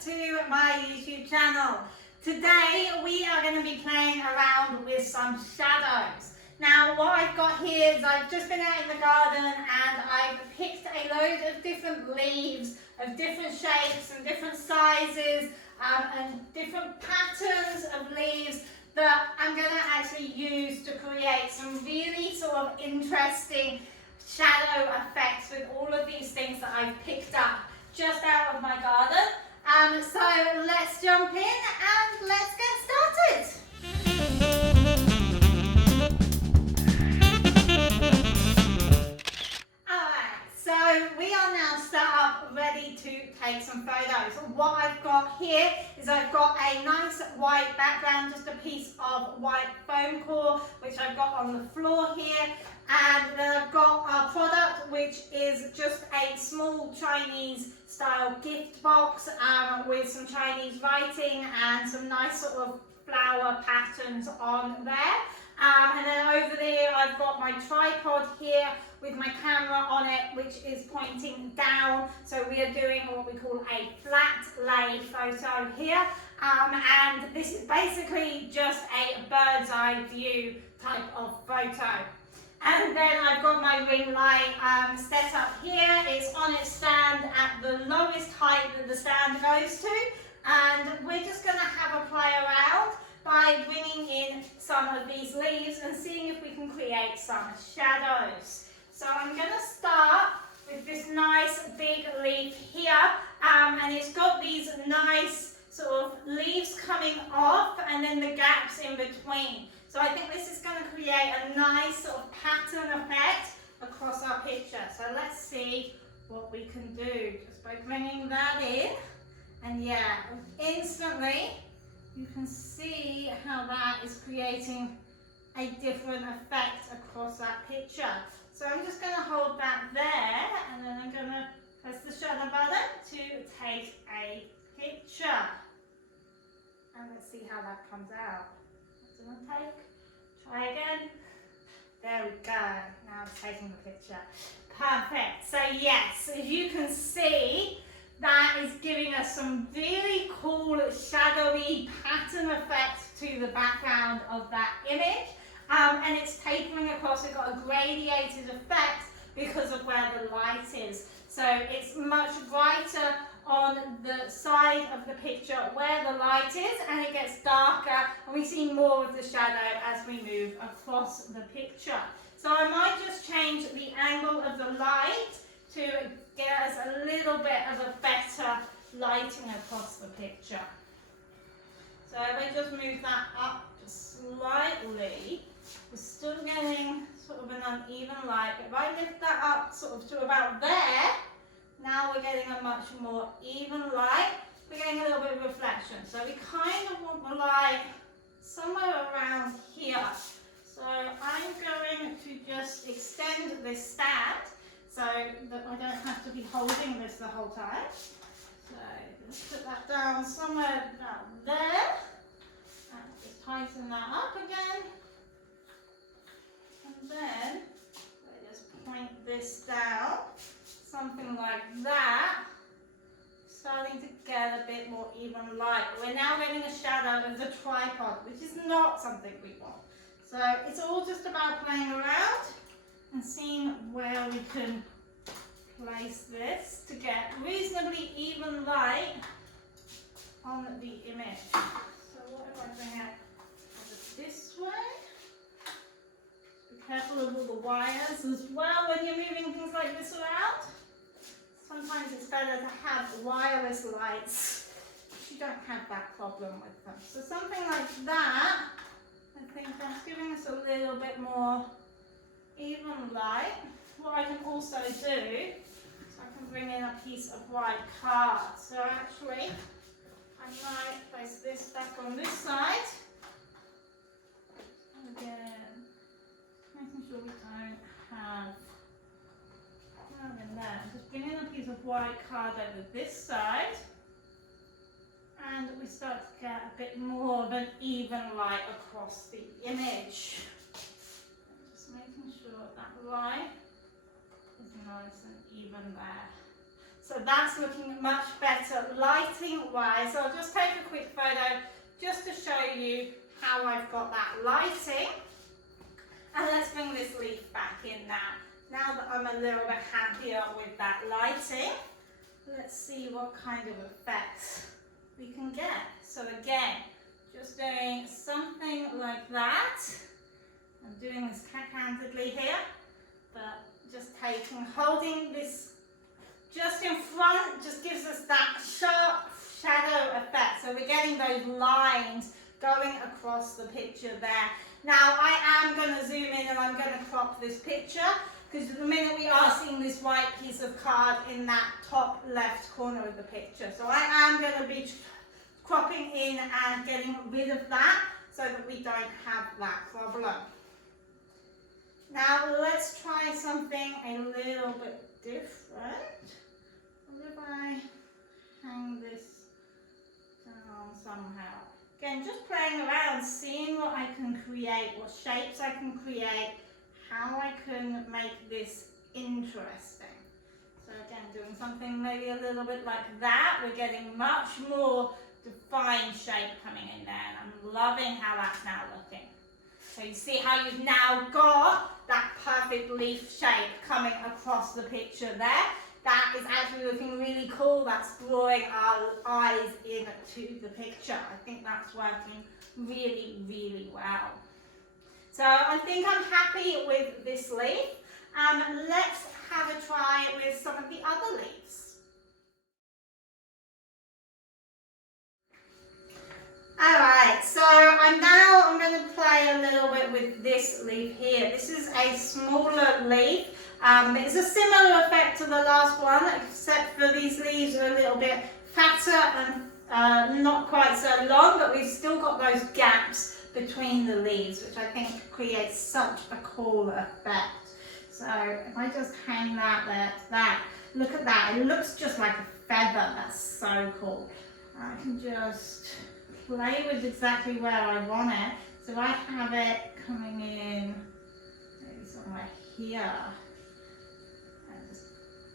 to my YouTube channel. Today we are going to be playing around with some shadows. Now what I've got here is I've just been out in the garden and I've picked a load of different leaves of different shapes and different sizes and different patterns of leaves that I'm going to actually use to create some really sort of interesting shadow effects with all of these things that I've picked up just out of my garden. So let's jump in and let's get started. Alright, so we are now set up ready to take some photos. What I've got here is I've got a nice white background, just a piece of white foam core which I've got on the floor here, and then I've got our product which is just a small Chinese style gift box with some Chinese writing and some nice sort of flower patterns on there. And then over there I've got my tripod here with my camera on it, which is pointing down. So we are doing what we call a flat lay photo here. And this is basically just a bird's eye view type of photo. And then I've got my ring light set up here. It's on its stand at the lowest height that the stand goes to. And we're just going to have a play around by bringing in some of these leaves and seeing if we can create some shadows. So I'm going to start with this nice big leaf here, and it's got these nice sort of leaves coming off and then the gaps in between. So I think this is going to create a nice sort of pattern effect across our picture. So let's see what we can do just by bringing that in. And yeah, instantly you can see how that is creating a different effect across that picture. So I'm just going to hold that there and then I'm going to press the shutter button to take a picture. And let's see how that comes out. That's going to take. Try again. There we go. Now it's taking the picture. Perfect. So yes, as you can see, that is giving us some really cool shadowy pattern effects to the background of that image. And it's tapering across. We've got a gradiated effect because of where the light is. So it's much brighter on the side of the picture where the light is, and it gets darker and we see more of the shadow as we move across the picture. So I might just change the angle of the light to get us a little bit of a better lighting across the picture. So if I just move that up just slightly, we're still getting sort of an uneven light. But if I lift that up sort of to about there, now we're getting a much more even light. We're getting a little bit of reflection. So we kind of want the light somewhere around here. So I'm going to just extend this stand so that I don't have to be holding this the whole time. So just put that down somewhere about there. And just tighten that up again. And then I just point this down, something like that, starting to get a bit more even light. We're now getting a shadow of the tripod, which is not something we want. So it's all just about playing around and seeing where we can place this to get reasonably even light on the image. So what if I bring it this way? Careful of all the wires as well when you're moving things like this around. Sometimes it's better to have wireless lights if you don't have that problem with them. So something like that, I think that's giving us a little bit more even light. What I can also do is I can bring in a piece of white card. So actually, I might place this back on this side. Again, making sure we don't have in there. Just bring in a piece of white card over this side, and we start to get a bit more of an even light across the image. Just making sure that light is nice and even there. So that's looking much better lighting wise. So I'll just take a quick photo just to show you how I've got that lighting. And let's bring this leaf back in now. Now that I'm a little bit happier with that lighting, let's see what kind of effects we can get. So again, just doing something like that. I'm doing this cat-handedly here, but just holding this just in front, just gives us that sharp shadow effect. So we're getting those lines going across the picture there. Now I am going to zoom in and I'm going to crop this picture, because the minute we are seeing this white piece of card in that top left corner of the picture. So I am going to be cropping in and getting rid of that so that we don't have that problem. Now let's try something a little bit different. What if I hang this down somehow? Again, just playing around, seeing what I can create, what shapes I can create, how I can make this interesting. So again, doing something maybe a little bit like that. We're getting much more defined shape coming in there, and I'm loving how that's now looking. So you see how you've now got that perfect leaf shape coming across the picture there. That is actually looking really cool. That's drawing our eyes into the picture. I think that's working really, really well. So I think I'm happy with this leaf. Let's have a try with some of the other leaves. Alright, so I'm going to play a little bit with this leaf here. This is a smaller leaf. It's a similar effect to the last one, except for these leaves are a little bit fatter and not quite so long, but we've still got those gaps between the leaves, which I think creates such a cool effect. So if I just hang that there, look at that, it looks just like a feather. That's so cool. I can just play with exactly where I want it. So I have it coming in maybe somewhere here. And just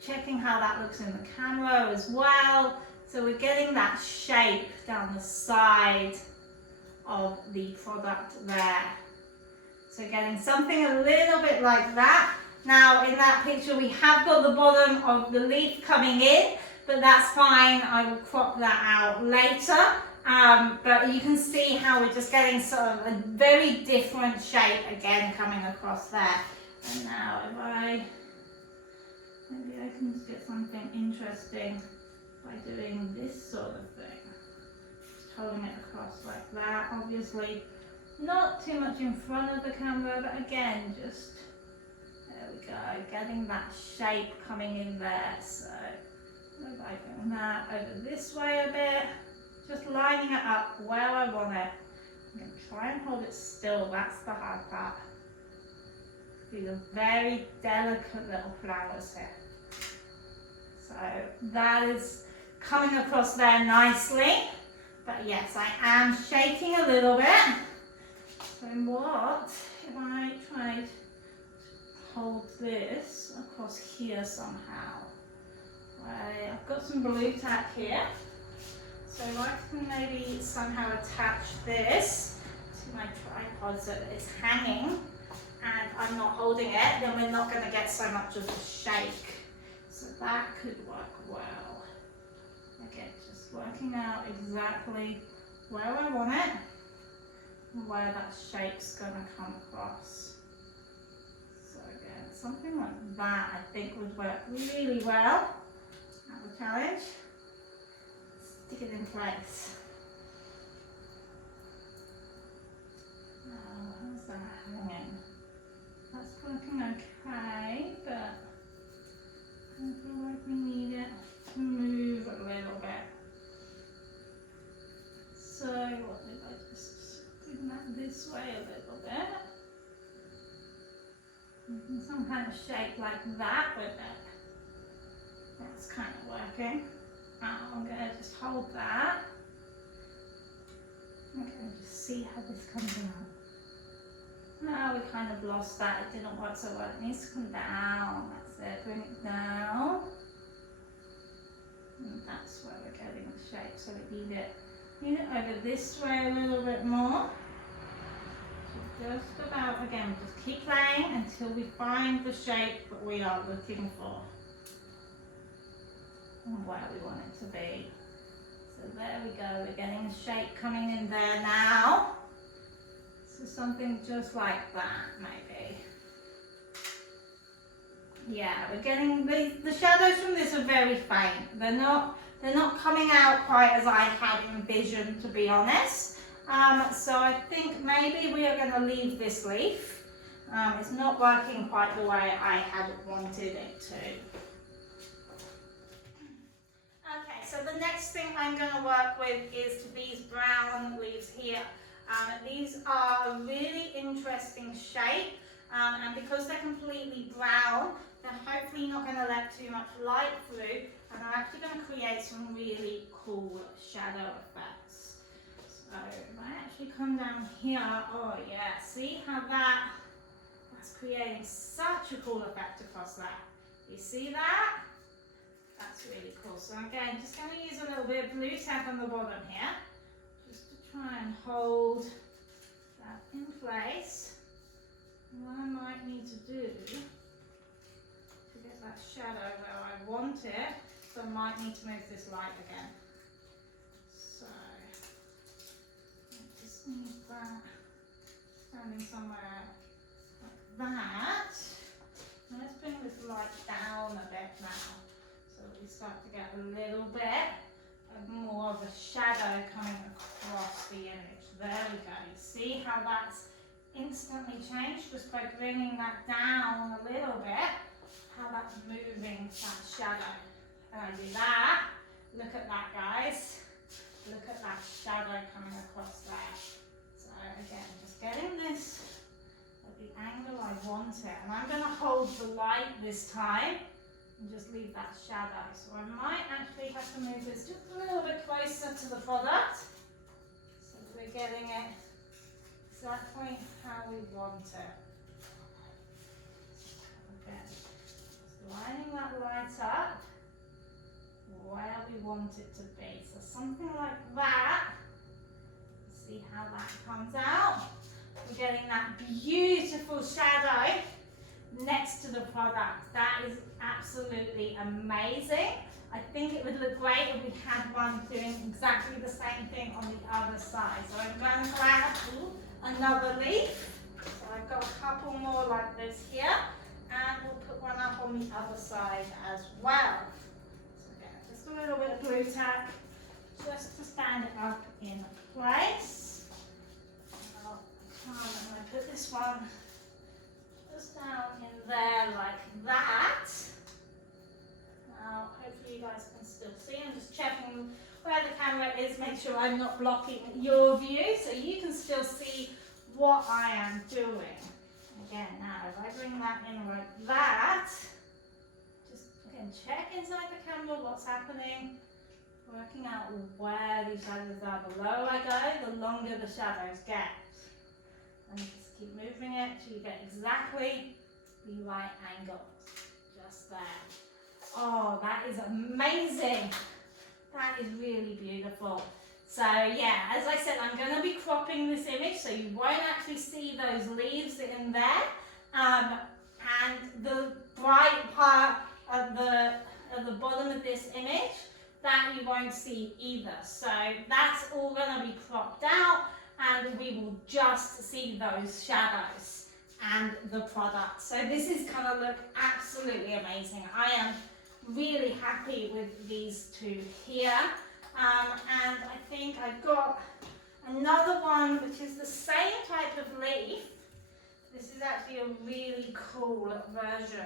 checking how that looks in the camera as well. So we're getting that shape down the side of the product there. So getting something a little bit like that. Now in that picture we have got the bottom of the leaf coming in, but that's fine. I will crop that out later. But you can see how we're just getting sort of a very different shape again coming across there. And now maybe I can just get something interesting by doing this sort of thing. Just holding it across like that. Obviously not too much in front of the camera, but again, just, there we go, getting that shape coming in there. So maybe I bring that over this way a bit. Just lining it up where I want it. I'm going to try and hold it still, that's the hard part. These are very delicate little flowers here. So that is coming across there nicely. But yes, I am shaking a little bit. So what if I tried to hold this across here somehow? I've got some blue tack here. So I can maybe somehow attach this to my tripod so that it's hanging and I'm not holding it, then we're not going to get so much of a shake. So that could work well. Again, just working out exactly where I want it and where that shape's going to come across. So again, something like that I think would work really well at the challenge. Stick it in place. Now, how's that hanging? That's working okay, but I feel like we need it to move a little bit. So what if I just bring that this way a little bit? Making some kind of shape like that with it. That's kind of working. I'm going to just hold that. Okay, just see how this comes out. Now we kind of lost that, it didn't work so well. It needs to come down, that's it, bring it down. so we need it over this way a little bit more. So just about, again, just keep playing until we find the shape that we are looking for and where we want it to be. So there we go, we're getting a shape coming in there now. So something just like that, maybe. Yeah, we're getting the shadows from this are very faint. They're not coming out quite as I had envisioned, to be honest. So I think maybe we are going to leave this leaf. It's not working quite the way I had wanted it to. Okay, so the next thing I'm going to work with is these brown leaves here. These are a really interesting shape, and because they're completely brown, they're hopefully not going to let too much light through, and they're actually going to create some really cool shadow effects. So if I actually come down here, oh yeah, see how that's creating such a cool effect across that. You see that? That's really cool. So again, just going to use a little bit of blue tack on the bottom here, just to try and hold that in place. What I might need to do to get that shadow where I want it, so I might need to move this light again. So I just need that standing somewhere like that. Now let's bring this light down a bit now, so that we start to get a little bit of more of a shadow coming across the image. There we go. You see how that's instantly changed just by bringing that down a little bit, how that's moving that shadow. And I do that, look at that, guys. Look at that shadow coming across there. So again, just getting this at the angle I want it. And I'm going to hold the light this time and just leave that shadow. So I might actually have to move this just a little bit closer to the product, so that we're getting it exactly how we want it. Again, just lining that light up where we want it to be. So something like that. See how that comes out. We're getting that beautiful shadow next to the product. That is absolutely amazing. I think it would look great if we had one doing exactly the same thing on the other side. So I'm going to grab another leaf. So I've got a couple more like this here, and we'll put one up on the other side as well. So again, just a little bit of blue tack just to stand it up in place. I'll come and I put this one just down in there like that. Now hopefully you guys can still see. I'm just checking where the camera is, make sure I'm not blocking your view, so you can still see what I am doing. Again, now if I bring that in like that, just again check inside the camera what's happening, working out where these shadows are. The lower I go, the longer the shadows get. And just keep moving it till you get exactly the right angle, just there. Oh, that is amazing. That is really beautiful. So yeah, as I said, I'm going to be cropping this image so you won't actually see those leaves in there. And the bright part of the bottom of this image, that you won't see either. So that's all going to be cropped out, and we will just see those shadows and the product. So this is going to look absolutely amazing. I am really happy with these two here. And I think I've got another one which is the same type of leaf. This is actually a really cool version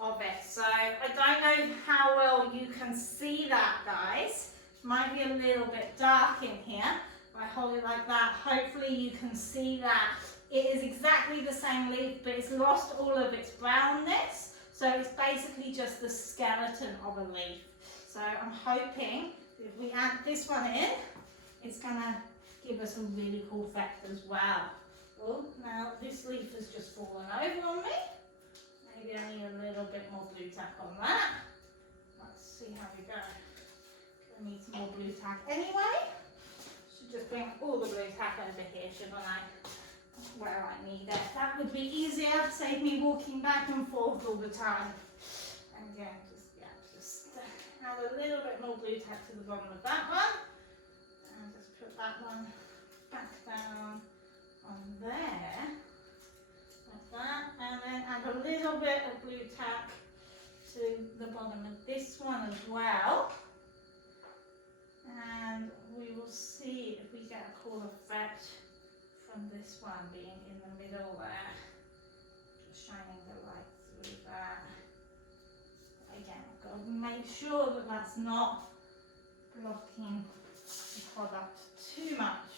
of it. So I don't know how well you can see that, guys. Might be a little bit dark in here. If I hold it like that, hopefully you can see that. It is exactly the same leaf, but it's lost all of its brownness. So it's basically just the skeleton of a leaf. So I'm hoping if we add this one in, it's going to give us a really cool effect as well. Oh, now this leaf has just fallen over on me. Maybe I need a little bit more blue tack on that. Let's see how we go. need some more blue tack anyway. Should just bring all the blue tack over here, shouldn't I? Where I need it. That would be easier, save me walking back and forth all the time. And again, just add a little bit more blue tack to the bottom of that one. And just put that one back down on there. Like that. And then add a little bit of blue tack to the bottom of this one as well. And we will see if we get a cool effect from this one being in the middle there. Just shining the light through that. Again, I've got to make sure that that's not blocking the product too much.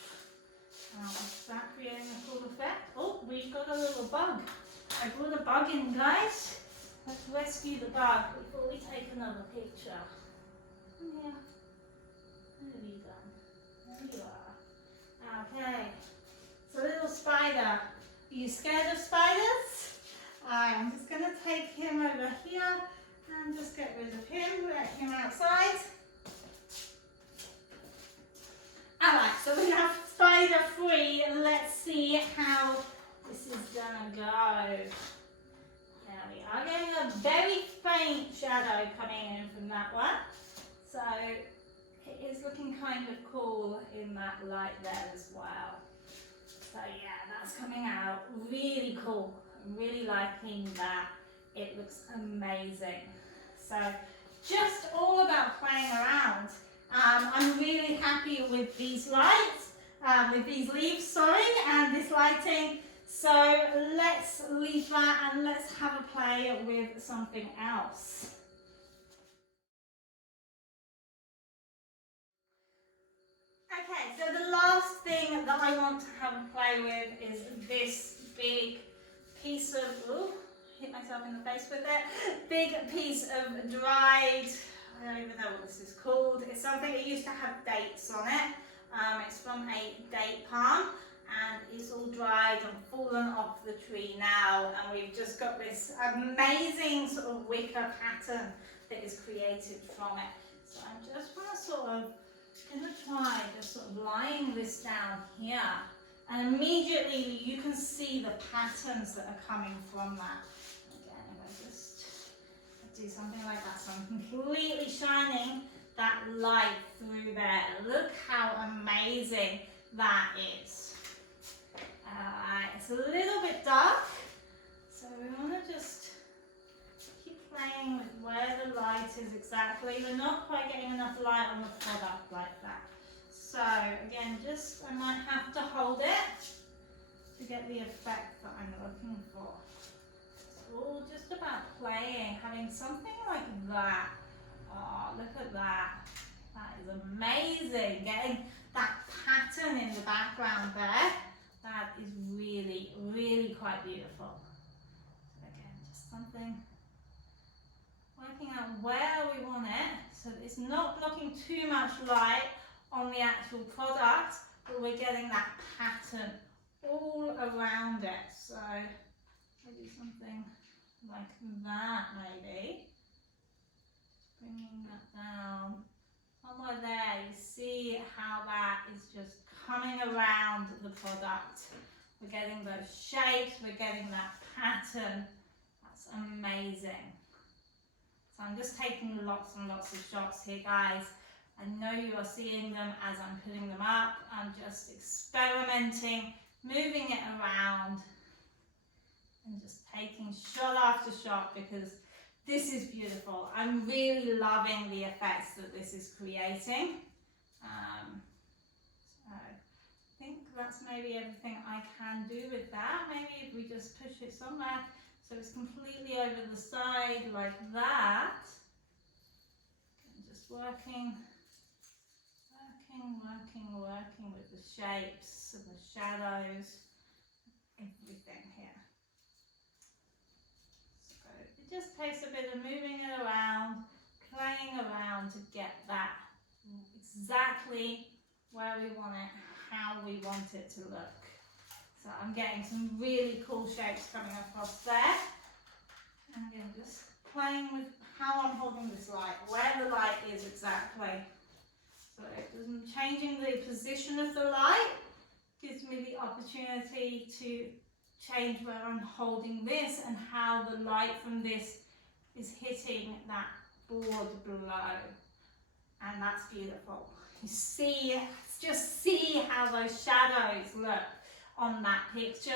Now, is that creating a cool effect? Oh, we've got a little bug. I brought a bug in, guys. Let's rescue the bug before we take another picture. Come here. What have you done? There you are. Okay. It's a little spider. Are you scared of spiders? I'm just going to take him over here and just get rid of him, let him outside. Alright, so we have spider free. Let's see how this is going to go. There we are, getting a very faint shadow coming in from that one. So it is looking kind of cool in that light there as well. So yeah, that's coming out really cool. I'm really liking that. It looks amazing. So just all about playing around. I'm really happy with these lights, with these leaves, sorry, and this lighting. So let's leave that and let's have a play with something else. Okay, so the last thing that I want to have a play with is this big piece of, ooh, hit myself in the face with it, big piece of dried, I don't even know what this is called. It's something that used to have dates on it. It's from a date palm and it's all dried and fallen off the tree now, and we've just got this amazing sort of wicker pattern that is created from it. So I just want to sort of going to try just sort of lying this down here, and immediately you can see the patterns that are coming from that. Again, if I just do something like that, so I'm completely shining that light through there. Look how amazing that is. It's a little bit dark, so we want to just keep playing with where the light is exactly. We're not quite getting enough light on the product like that. So again, just I might have to hold it to get the effect that I'm looking for. It's all just about playing, having something like that. Oh, look at that. That is amazing. Getting that pattern in the background there. That is really, really quite beautiful. So again, just something, working out where we want it so that it's not blocking too much light on the actual product, but we're getting that pattern all around it. So maybe something like that, maybe. Bringing that down. Somewhere there, you see how that is just coming around the product. We're getting those shapes, we're getting that pattern. That's amazing. So I'm just taking lots and lots of shots here, guys. I know you are seeing them as I'm putting them up. I'm just experimenting, moving it around and just taking shot after shot because this is beautiful. I'm really loving the effects that this is creating. So I think that's maybe everything I can do with that. Maybe if we just push it somewhere so it's completely over the side like that. And just working with the shapes and the shadows, everything here. So it just takes a bit of moving it around, playing around to get that exactly where we want it, how we want it to look. So I'm getting some really cool shapes coming across there. And again, just playing with how I'm holding this light, where the light is exactly. Just changing the position of the light gives me the opportunity to change where I'm holding this and how the light from this is hitting that board below. And that's beautiful. You see, just see how those shadows look on that picture.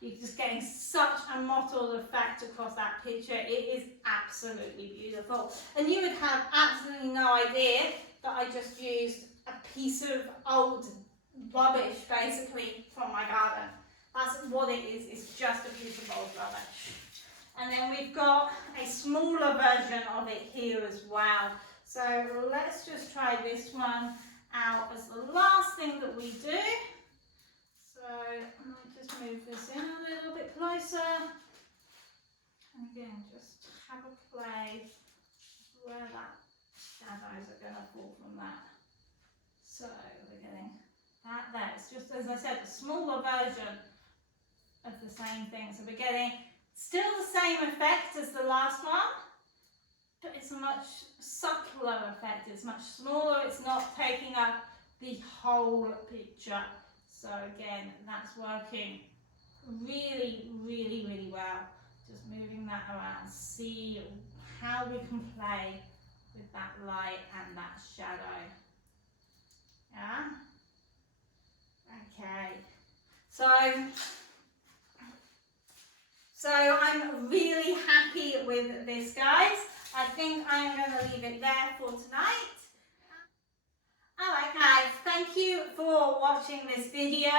You're just getting such a mottled effect across that picture. It is absolutely beautiful. And you would have absolutely no idea that I just used a piece of old rubbish basically from my garden. That's what it is. It's just a piece of old rubbish. And then we've got a smaller version of it here as well. So let's just try this one out as the last thing that we do. So I might just move this in a little bit closer. And again, just have a play where that shadows are going to fall from that. So we're getting that there. It's just, as I said, a smaller version of the same thing. So we're getting still the same effect as the last one, but it's a much subtler effect. It's much smaller. It's not taking up the whole picture. So again, that's working really, really, really well. Just moving that around. See how we can play with that light and that shadow. Yeah? Okay. So I'm really happy with this, guys. I think I'm going to leave it there for tonight. Alright guys, thank you for watching this video.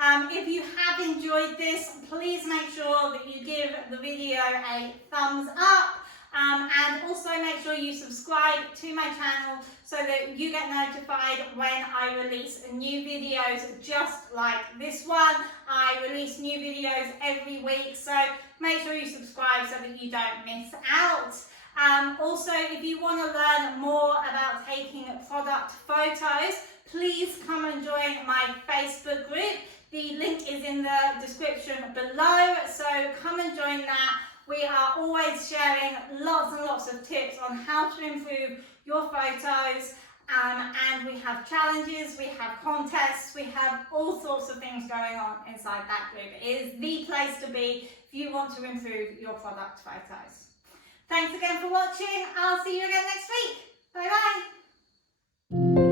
If you have enjoyed this, please make sure that you give the video a thumbs up. And also make sure you subscribe to my channel so that you get notified when I release new videos just like this one. I release new videos every week, so make sure you subscribe so that you don't miss out. Also, if you want to learn more about taking product photos, please come and join my Facebook group. The link is in the description below, so come and join that. We are always sharing lots and lots of tips on how to improve your photos, and we have challenges, we have contests, we have all sorts of things going on inside that group. It is the place to be if you want to improve your product photos. Thanks again for watching. I'll see you again next week. Bye bye.